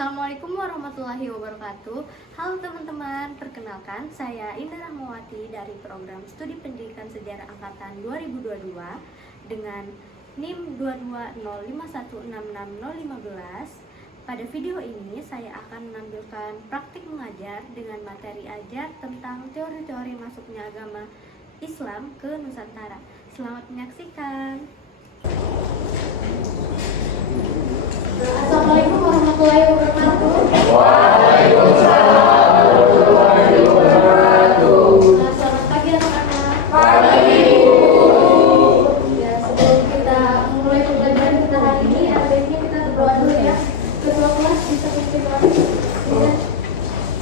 Assalamualaikum warahmatullahi wabarakatuh. Halo teman-teman, perkenalkan saya Indah Rahmawati dari program Studi Pendidikan Sejarah Angkatan 2022 dengan NIM 22051660015. Pada video ini saya akan menampilkan praktik mengajar dengan materi ajar tentang teori-teori masuknya agama Islam ke Nusantara. Selamat menyaksikan. Assalamualaikum warahmatullahi wabarakatuh. Waalaikumsalam warahmatullahi wabarakatuh. Selamat pagi anak-anak. Pagi. Ya, sebelum kita mulai pembelajaran kita hari ini, ada baiknya kita berdoa dulu ya. Ketua kelas bisa pimpin doa. Ya.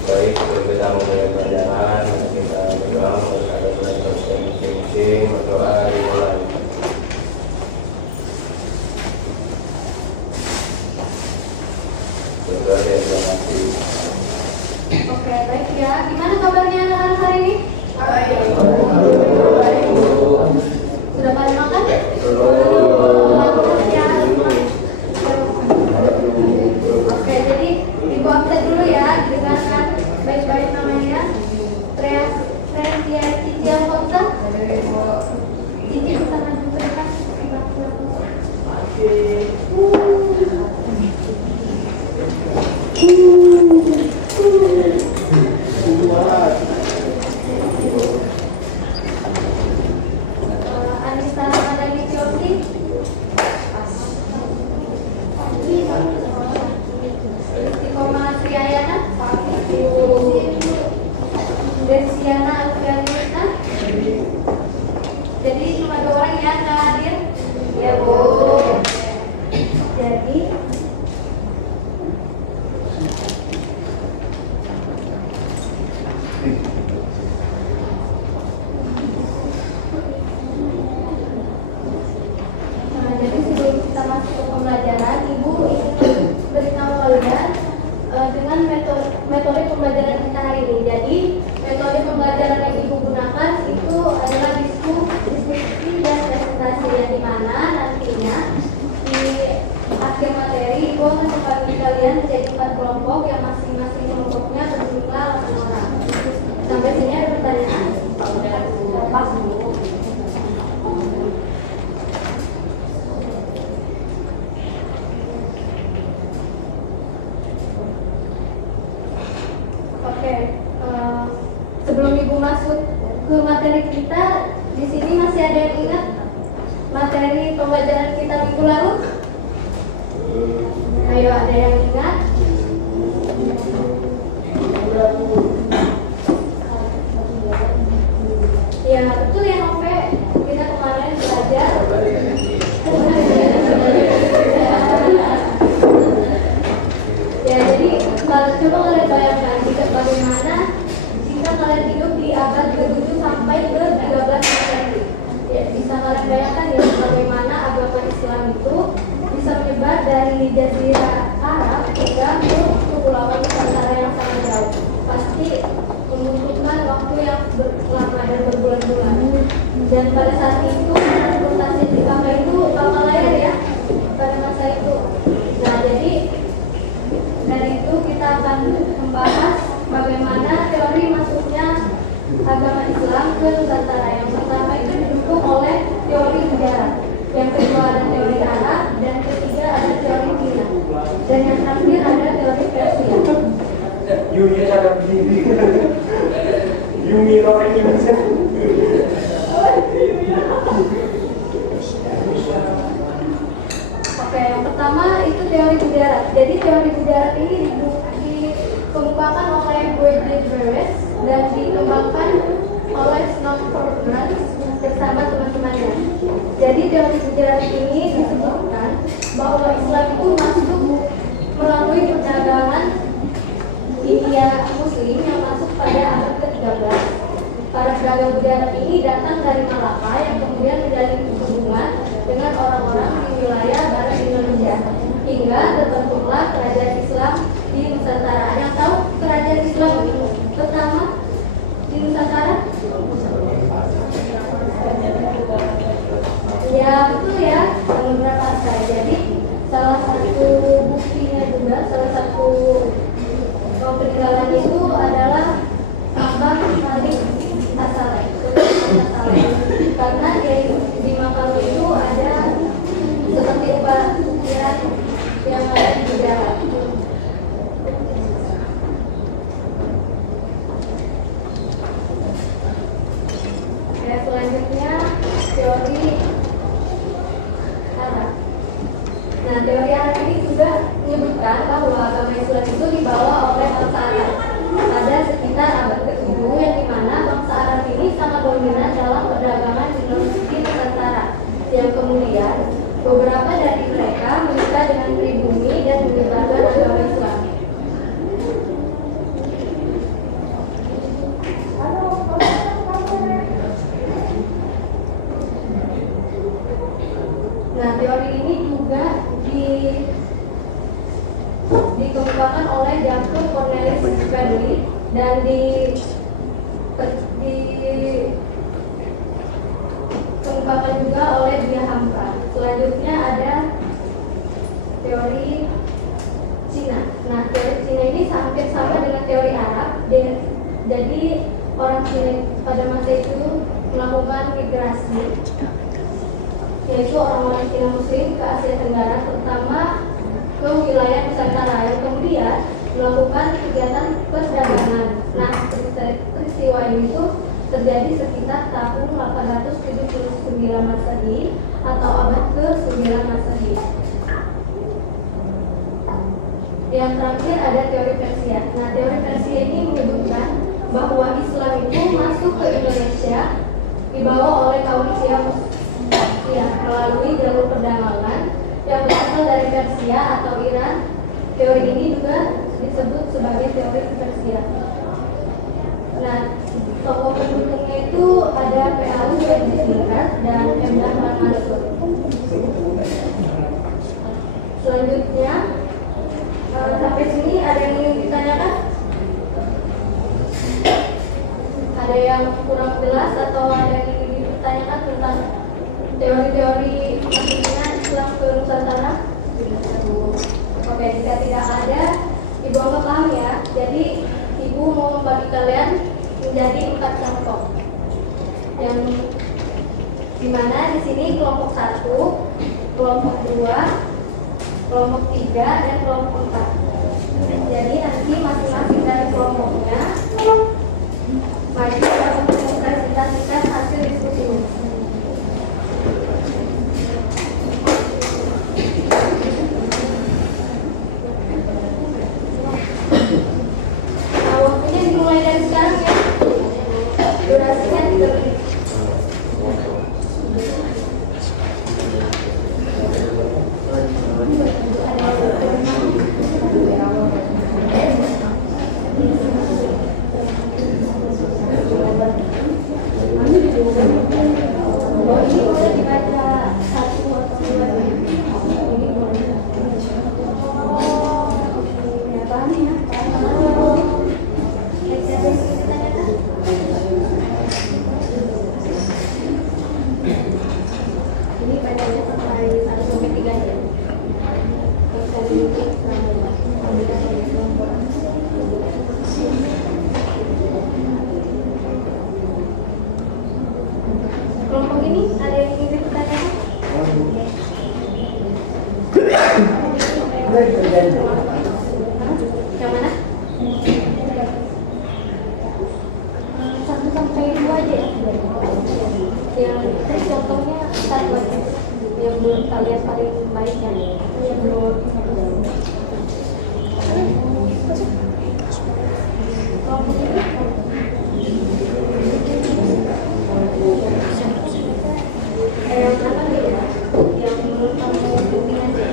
Baik, sebelum kita mulai pelajaran, kita berdoa kepada Tuhan masing-masing. Berdoa dimulai. Berdoa ya, terima kasih. Oke, baik ya. Gimana kabarnya anak-anak hari ini? Baik. Sudah pada makan? Belum. Bagus ya. Oke, jadi ibu absen dulu ya. Dengarkan baik-baik namanya. Tresia Cici Alfonsa. Cici bisa maju ke depan. Anissa Ramadhani Fiosi. Istiqomah Triayana. Desiana Alfianita. Jadi cuma 2 orang ya nggak hadir. Ya Bu. Jadi jadi sebelum kita masuk ke pembelajaran, Ibu ingin beritahu kalian dengan metode pembelajaran kita hari ini. Jadi metode pembelajaran yang Ibu gunakan itu adalah diskusi dan presentasi, yang dimana nantinya di akhir materi Ibu akan membagi kalian menjadi 4 kelompok yang masing-masing kelompoknya berjumlah 8 orang. Sampai sini ada pertanyaan? Pas Bu. Oke, sebelum Ibu masuk ke materi kita, di sini masih ada yang ingat materi pembelajaran kita minggu lalu? Ayo, ada yang ingat? Ya, betul ya Nope, kita kemarin belajar. Ya, jadi coba kalian bayangkan bagaimana jika kalian hidup di abad ke-7 sampai ke-13 Masehi. Ya, bisa kalian bayangkan ya bagaimana agama Islam itu bisa menyebar dari Jazirah Arab hingga ke kepulauan Nusantara yang sangat jauh. Pasti membutuhkan waktu yang lama dan berbulan-bulan. Dan pada saat itu transportasi dipakai itu kapal layar ya pada masa itu. Nah, jadi dari itu kita akan membahas bagaimana teori masuknya agama Islam ke Nusantara. Yang pertama itu didukung oleh teori sejarah, yang kedua ada teori Arab, dan ketiga ada teori Cina, dan yang terakhir ada teori Persia. Yumi ada begini. Yumi orang Indonesia. Oke, yang pertama itu teori budarat. Jadi teori budarat ini dikemukakan oleh W.J. Beres dan dikembangkan oleh Snowford bersama teman-temannya. Jadi teori budarat ini disebutkan bahwa Islam itu masuk melalui perdagangan India Muslim yang masuk pada abad ke-13. Para pedagang budarat ini datang dari Malaka yang kemudian menjalin hubungan dengan orang-orang di wilayah barat Indonesia hingga terbentuklah kerajaan Islam di Nusantara. Yang tahu kerajaan Islam pertama di Nusantara? Ya betul ya, beberapa saya. Jadi salah satu bahwa agama Islam itu dibawa oleh bangsa Arab pada sekitar abad ke-7, yang dimana bangsa Arab ini sangat dominan dalam perdagangan di Nusantara, yang kemudian beberapa dari mereka menikah dengan pribumi dan menyebarkan agama Islam. Nah, teori ini juga dikembangkan oleh Jacob Cornelis Berkeley dan dikembangkan juga oleh Dia Hamka. Selanjutnya ada teori Cina. Nah, teori Cina ini hampir sama dengan teori Arab. Jadi orang Cina pada masa itu melakukan migrasi, yaitu orang-orang Cina Muslim ke Asia Tenggara, terutama ke wilayah Nusantara, yang kemudian melakukan kegiatan perdagangan. Nah, peristiwa ini itu terjadi sekitar tahun 879 Masehi atau abad ke-9 Masehi. Yang terakhir ada teori Persia. Nah, teori Persia ini menyebutkan bahwa Islam itu masuk ke Indonesia dibawa oleh kaum Syiah melalui jalur perdagangan yang berasal dari Persia atau Iran. Teori ini juga disebut sebagai teori Persia. Nah, tokoh pendukungnya itu ada P.A.U. dan M. Dahlan Mansur. Selanjutnya, sampai sini ada yang ingin ditanyakan? Ada yang kurang jelas atau ada yang ingin ditanyakan tentang teori-teori maksudnya Islam ke Nusantara? Oke, jika tidak ada, Ibu anggap paham ya. Jadi Ibu mau membagi kalian menjadi 4 kelompok. Yang dimana di sini kelompok 1, kelompok 2, kelompok 3, dan kelompok 4. Jadi nanti masing-masing dari kelompoknya maju untuk mempresentasikan hasil diskusinya. Nah, waktunya dimulai dari sekarang ya. Durasinya 3 menit. Kelompok ini ada yang ingin bertanya? Yang mana? 1 sampai 2 aja ya. Yang contohnya 1 aja. Yang menurut kalian paling baik ya. Yang menurut kelompok ini. Yang mana dulu ya? Yang menurut kamu penting aja.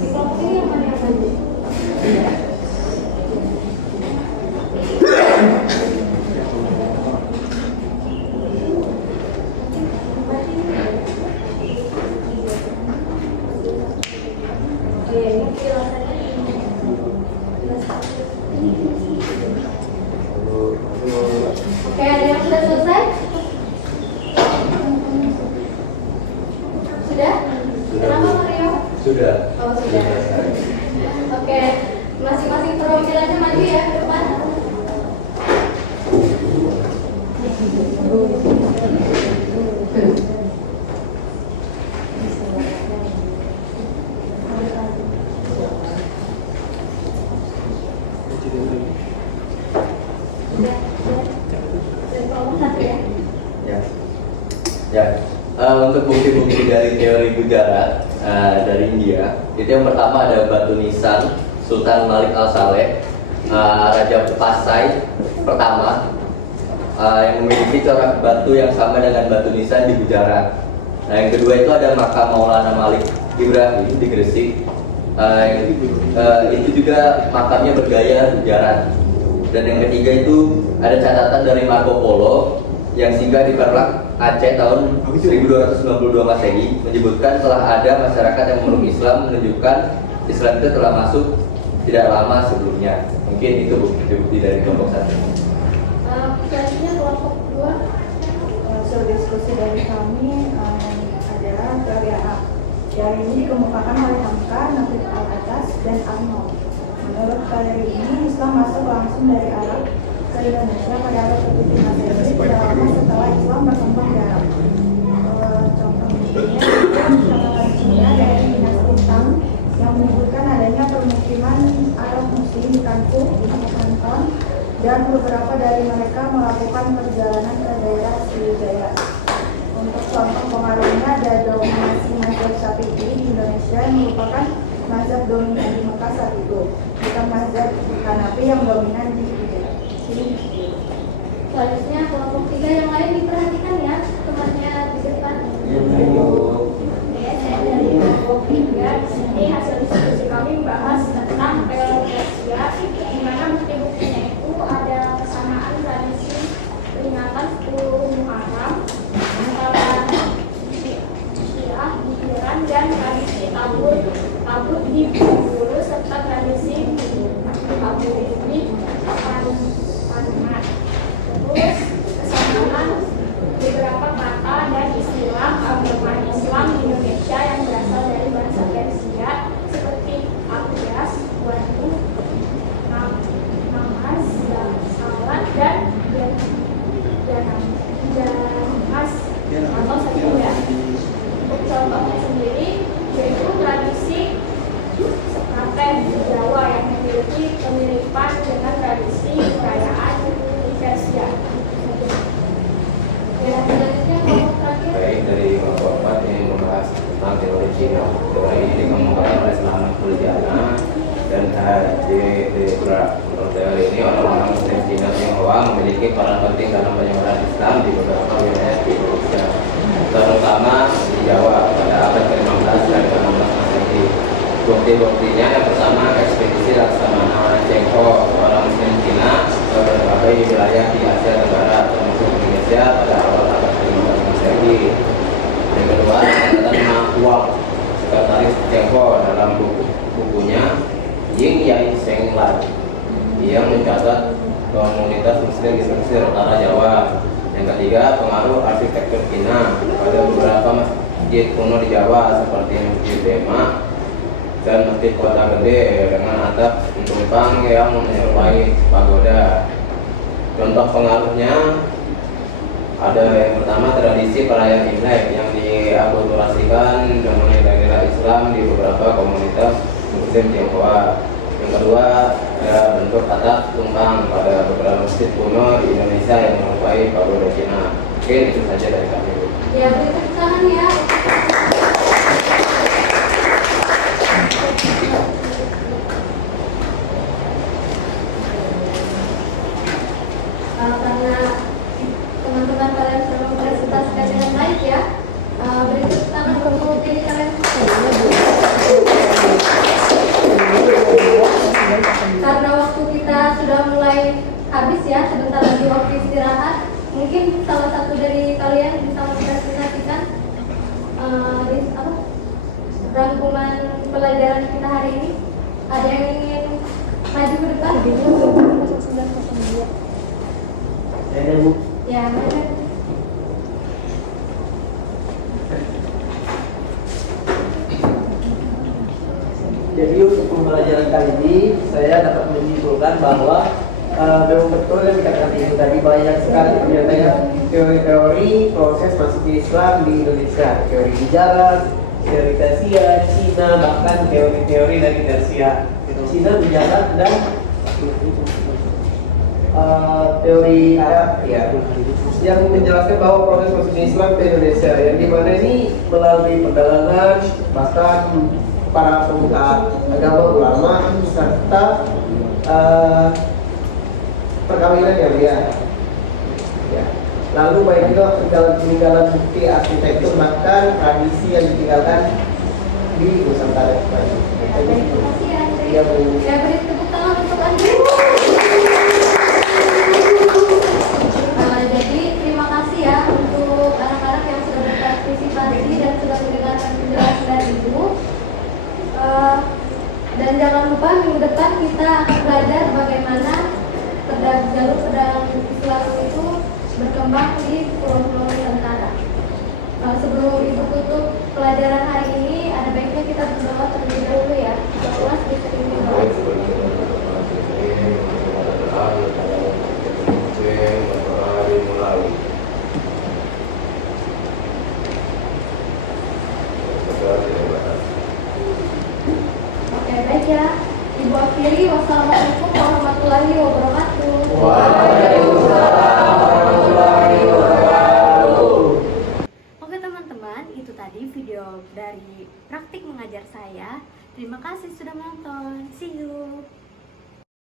Di kelompok ini yang mana yang bagus? Oke, ada yang sudah selesai? Sudah? Kenapa Mario? Sudah. Oh, sudah. Oke, masing-masing perwakilannya maju ya ke depan. Ya, untuk bukti-bukti dari teori Gujarat dari India Itu yang pertama ada batu nisan Sultan Malik Al-Saleh, Raja Pasai pertama, yang memiliki corak batu yang sama dengan batu nisan di Gujarat. Nah, yang kedua itu ada makam Maulana Malik Ibrahim di Gresik. Itu juga makamnya bergaya Gujarat. Dan yang ketiga itu ada catatan dari Marco Polo yang singgah di Perlak, Aceh tahun 1292 Masehi, menyebutkan telah ada masyarakat yang memeluk Islam, menunjukkan Islam itu telah masuk tidak lama sebelumnya. Mungkin itu bukti dari kelompok satu. Selanjutnya kelompok dua. Hasil diskusi dari kami adalah teori Arab. Teori ini dikemukakan oleh Hamka, Nabil Al-Atas, dan Arnold. Menurut teori ini, Islam masuk langsung dari Arab ke Indonesia pada abad ke-7 Masehi, tidak lama setelah Islam berkembang di Arab. Contoh misalnya, catatan sejarah dari dinasti Tang yang menyebutkan adanya permukiman Arab Muslim di Kanton, dan beberapa dari mereka melakukan perjalanan ke daerah Sriwijaya. Untuk contoh pengaruhnya ada dominasi mazhab Syafi'i di Indonesia yang merupakan mazhab dominan di Mekah saat itu, bukan mazhab Hanafi yang dominan di Gujarat. Selanjutnya kelompok tiga yang lain diperhatikan ya, temannya di depan. Ya, saya dari kelompok tiga. Ini hasil diskusi kami membahas tentang teori Persia, di mana bukti-buktinya itu ada kesamaan tradisi peringatan 10 Muharram antara Syiah di Iran dan tradisi tabut di Bengkulu serta tradisi tabut di Panumat. Terus kesamaan beberapa kata dan istilah agama Islam di Indonesia yang berasal dari bahasa Persia seperti abiyas, wadu, namaz, salat, dan janas atau sajdah. Untuk contohnya sendiri yaitu tradisi sekaten Jawa yang memiliki kemiripan dengan tradisi perayaan di Persia. Ya, selanjutnya kelompok terakhir. Baik, dari kelompok 4 ini membahas tentang teori Cina. Teori ini dikemukakan oleh Selamat Puljana dan Hadidra. Menurut teori ini, orang-orang Muslim Cina Tionghoa memiliki peran penting dalam penyebaran Islam di beberapa wilayah di Indonesia, terutama di Jawa pada abad ke-15 dan ke-16 Masehi. Bukti-buktinya yang pertama, ekspedisi Laksamana Cheng Ho, orang Muslim Cina ke berbagai wilayah di Asia Tenggara termasuk Indonesia pada awal abad ke-15 Masehi. Yang kedua, catatan Mahuang, sekretaris Cheng Ho dalam bukunya Ying Yai Seng Lai yang mencatat komunitas Muslim di pesisir utara Jawa. Yang ketiga, pengaruh arsitektur Cina pada beberapa masjid kuno di Jawa seperti Masjid Demak dan Masjid Kota Gede dengan atap tumpang yang menyerupai pagoda. Contoh pengaruhnya ada yang pertama, tradisi perayaan Imlek yang diakulturasikan dengan nilai-nilai Islam di beberapa komunitas Muslim Tionghoa. Yang kedua, ada bentuk atap tumpang pada beberapa masjid kuno di Indonesia yang menyerupai pagoda Cina. Oke, itu saja dari kami. Ya, beri tepuk tangan ya. Karena teman-teman kalian sudah mempresentasikan dengan baik ya, beri tepuk tangan untuk diri kalian. Karena waktu kita sudah mulai habis ya, sebentar lagi waktu istirahat. Mungkin salah satu dari kalian bisa mempresentasikan rangkuman pelajaran kita hari ini. Ada yang ingin maju ke depan? Ya, mana? Jadi untuk pembelajaran kali ini saya dapat menyimpulkan bahwa memang betul yang dikatakan itu tadi, banyak sekali ternyata teori-teori proses masuknya Islam di Indonesia, teori Gujarat, teori Persia, Cina, bahkan teori-teori dari Persia, Cina, Gujarat, dan teori Arab ya, yang menjelaskan bahwa proses masuknya Islam ke Indonesia yang dimana ini melalui perdagangan, bahkan para pemuka agama ulama serta perkawinan yang liar. Ya. Lalu baik juga peninggalan bukti arsitektur bahkan tradisi yang ditinggalkan di Nusantara. Terima kasih Andri. Ya, Bu. Saya beri tepuk tangan untuk Andri. Jadi terima kasih ya untuk anak-anak yang sudah berpartisipasi dan sudah mendengarkan penjelasan dari Ibu. Dan jangan lupa minggu depan kita akan belajar bagaimana jalur perdagangan Islam itu berkembang di pulau-pulau Nusantara. Sebelum Ibu tutup